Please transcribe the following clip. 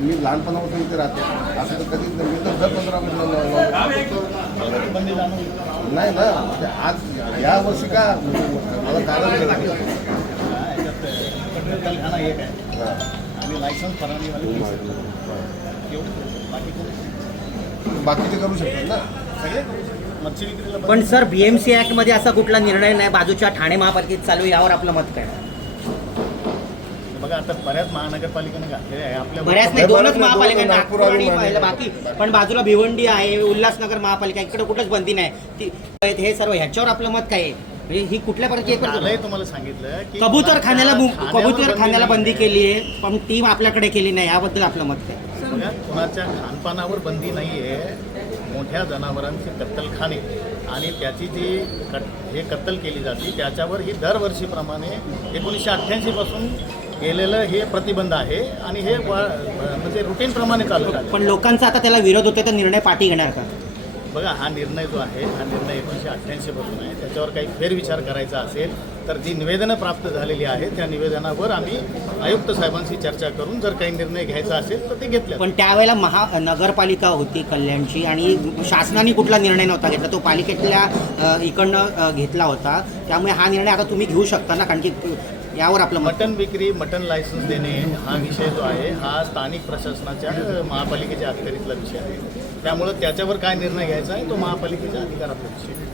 मी लहानपणापासून इथे राहतो. असं तर कधीच नाही. मी तर दर पंधरा मिनिटं नाही ना. म्हणजे आज या वर्षी का? मला कारण नाही. एक आहे आणि लायसन्स बाकी ते बाकीचे करू शकतात ना. सगळे पण सर बीएमसी ऍक्टमध्ये असा कुठला निर्णय नाही बाजूच्या ठाणे महापालिकेत चालू आहे, यावर आपलं मत काय? बघा आता बऱ्याच महानगरपालिकेने घातलेले आहे. आपल्या बऱ्याच नाही दोनच महापालिका दोन नागपूर आणि पाहिलं बाकी पण बाजूला भिवंडी आहे उल्हासनगर महापालिका इकडे कुठंच बंदी नाही. ती हे सर्व ह्याच्यावर आपलं मत काय आहे? म्हणजे ही कुठल्या प्रकारची तुम्हाला सांगितलं की कबूतर खाण्याला कबूतर बंदी खाण्याला नाही बंदी. केली आहे पण ती आपल्याकडे केली नाही याबद्दल आपलं मत काय? कोणाच्या खानपानावर बंदी नाही आहे मोठ्या जनावरांचे कत्तलखाने आणि त्याची जी कट हे कत्तल केली जाते त्याच्यावर ही दरवर्षीप्रमाणे एकोणीसशे अठ्ठ्याऐंशी पासून केलेलं हे प्रतिबंध आहे आणि हे वा- म्हणजे रुटीनप्रमाणे चालू आहे पण लोकांचा आता त्याला विरोध होते तर निर्णय पाठी घेणार का? बघा हा निर्णय जो आहे हा निर्णय एकोणीसशे अठ्ठ्याऐंशी पासून आहे. त्याच्यावर काही फेरविचार करायचा असेल तर जी निवेदनं प्राप्त झालेली आहेत त्या निवेदनावर आम्ही आयुक्त साहेबांशी चर्चा करून जर काही निर्णय घ्यायचा असेल तर ते घेतले पण त्यावेळेला महा नगरपालिका होती कल्याणची आणि शासनाने कुठला निर्णय नव्हता घेतला. तो पालिकेतल्या इकडनं घेतला होता. त्यामुळे हा निर्णय आता तुम्ही घेऊ शकता ना? कारण की यावर आपलं मटन विक्री मटन लायसन्स देणे हा विषय जो आहे हा स्थानिक प्रशासनाच्या महापालिकेच्या अखत्यारीतला विषय आहे. त्यामुळं त्याच्यावर काय निर्णय घ्यायचा आहे तो महापालिकेच्या अधिकारातला विषय आहे.